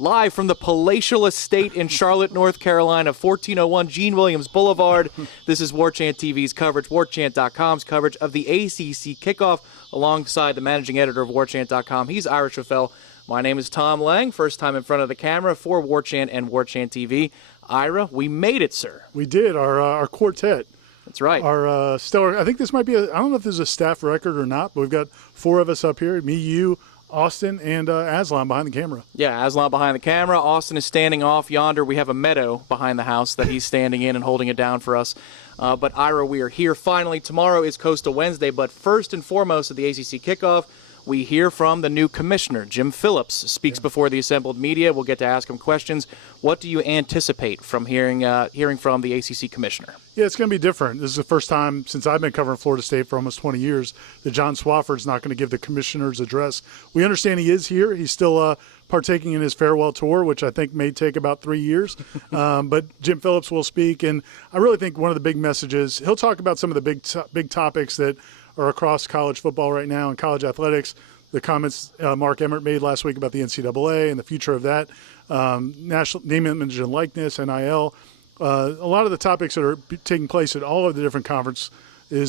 live from the palatial estate in Charlotte, North Carolina, 1401 Gene Williams Boulevard. This is Warchant TV's coverage, Warchant.com's coverage of the ACC Kickoff, alongside the managing editor of Warchant.com. He's Ira Schoffel. My name is Tom Lang, first time in front of the camera for Warchant and Warchant TV. Ira, we made it, sir. We did, our quartet. That's right. Our stellar, I think this might be, I don't know if this is a staff record or not, but we've got 4 of us up here, me, you, Austin, and Aslan behind the camera. Yeah, Aslan behind the camera. Austin is standing off yonder. We have a meadow behind the house that he's standing in and holding it down for us. But Ira, we are here finally. Tomorrow is Coastal Wednesday, but first and foremost at the ACC Kickoff, we hear from the new commissioner. Jim Phillips speaks before the assembled media. We'll get to ask him questions. What do you anticipate from hearing from the ACC commissioner? Yeah, it's going to be different. This is the first time since I've been covering Florida State for almost 20 years that John Swofford's not going to give the commissioner's address. We understand he is here. He's still partaking in his farewell tour, which I think may take about 3 years. But Jim Phillips will speak, and I really think one of the big messages, he'll talk about some of the big topics that are across college football right now and college athletics. The comments Mark Emmert made last week about the NCAA and the future of that, national name, image, and likeness, NIL. A lot of the topics that are taking place at all of the different conferences,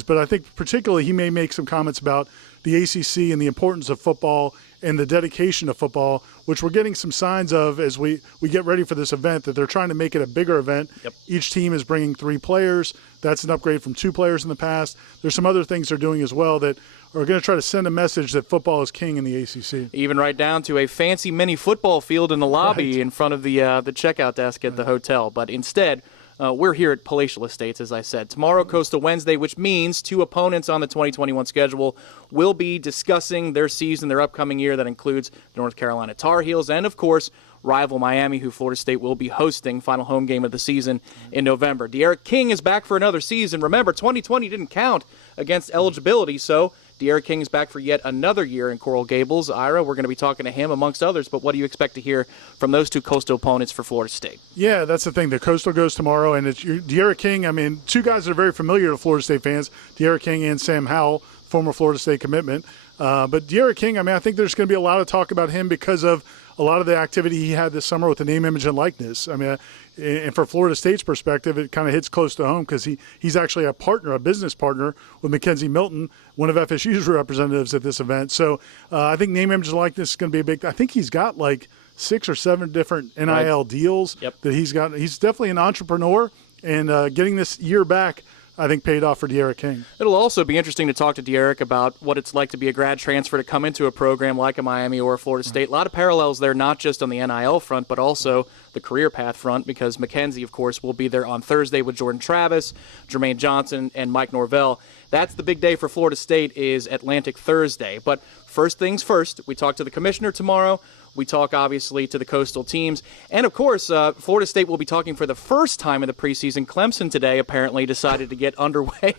but I think particularly he may make some comments about the ACC and the importance of football and the dedication of football, which we're getting some signs of as we get ready for this event, that they're trying to make it a bigger event. Yep. Each team is bringing 3 players. That's an upgrade from 2 players in the past. There's some other things they're doing as well that are going to try to send a message that football is king in the ACC. Even right down to a fancy mini football field in the lobby in front of the checkout desk at the hotel. But instead, we're here at Palatial Estates, as I said. Tomorrow, Coastal Wednesday, which means 2 opponents on the 2021 schedule will be discussing their season, their upcoming year. That includes the North Carolina Tar Heels and, of course, rival Miami, who Florida State will be hosting, final home game of the season in November. De'Aaron King is back for another season. Remember, 2020 didn't count against eligibility, so De'Aaron King is back for yet another year in Coral Gables. Ira, we're going to be talking to him amongst others, but what do you expect to hear from those 2 Coastal opponents for Florida State? Yeah, that's the thing. The Coastal goes tomorrow, and it's De'Aaron King. I mean, 2 guys that are very familiar to Florida State fans, De'Aaron King and Sam Howell, former Florida State commitment. But De'Aaron King, I mean, I think there's going to be a lot of talk about him because of a lot of the activity he had this summer with the name, image, and likeness. I mean, and for Florida State's perspective, it kind of hits close to home because he's actually a partner, a business partner with Mackenzie Milton, one of FSU's representatives at this event. So I think name, image, and likeness is going to be a big – I think he's got like 6 or 7 different NIL deals that he's got. He's definitely an entrepreneur, and getting this year back – I think paid off for De'Aaron King. It'll also be interesting to talk to De'Aaron about what it's like to be a grad transfer to come into a program like a Miami or a Florida State. A lot of parallels there, not just on the NIL front, but also the career path front, because Mackenzie, of course, will be there on Thursday with Jordan Travis, Jermaine Johnson, and Mike Norvell. That's the big day for Florida State, is Atlantic Thursday. But first things first, we talk to the commissioner tomorrow. We talk, obviously, to the Coastal teams. And, of course, Florida State will be talking for the first time in the preseason. Clemson today apparently decided to get underway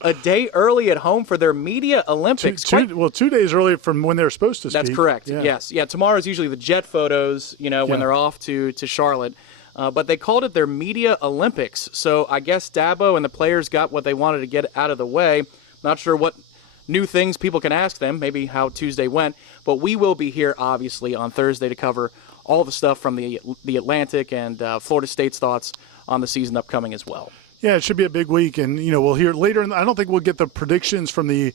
a day early at home for their Media Olympics. 2 days early from when they're supposed to speak. That's correct, yes. Yeah, tomorrow is usually the jet photos, when they're off to Charlotte. But they called it their Media Olympics. So I guess Dabo and the players got what they wanted to get out of the way. Not sure what new things people can ask them, maybe how Tuesday went. But we will be here, obviously, on Thursday to cover all the stuff from the Atlantic and Florida State's thoughts on the season upcoming as well. Yeah, it should be a big week. And, we'll hear later. I don't think we'll get the predictions from the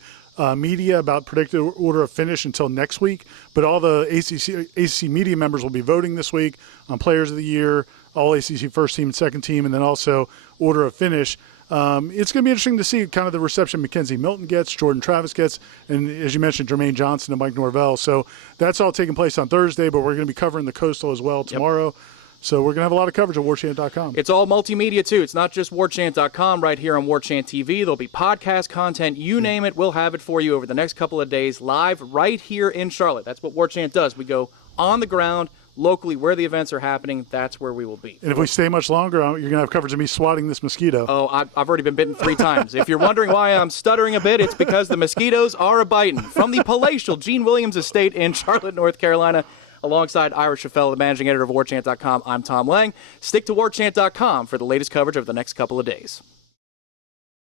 media about predicted order of finish until next week. But all the ACC media members will be voting this week on Players of the Year, all ACC first team and second team, and then also order of finish. It's going to be interesting to see kind of the reception Mackenzie Milton gets, Jordan Travis gets, and as you mentioned, Jermaine Johnson and Mike Norvell. So that's all taking place on Thursday, but we're going to be covering the Coastal as well tomorrow. Yep. So we're going to have a lot of coverage at Warchant.com. It's all multimedia, too. It's not just Warchant.com right here on Warchant TV. There'll be podcast content. You name it, we'll have it for you over the next couple of days live right here in Charlotte. That's what Warchant does. We go on the ground, locally, where the events are happening. That's where we will be. And if we stay much longer, you're going to have coverage of me swatting this mosquito. Oh, I've already been bitten 3 times. If you're wondering why I'm stuttering a bit, it's because the mosquitoes are a-biting. From the palatial Gene Williams estate in Charlotte, North Carolina, alongside Ira Schoffel, the managing editor of Warchant.com, I'm Tom Lang. Stick to Warchant.com for the latest coverage of the next couple of days.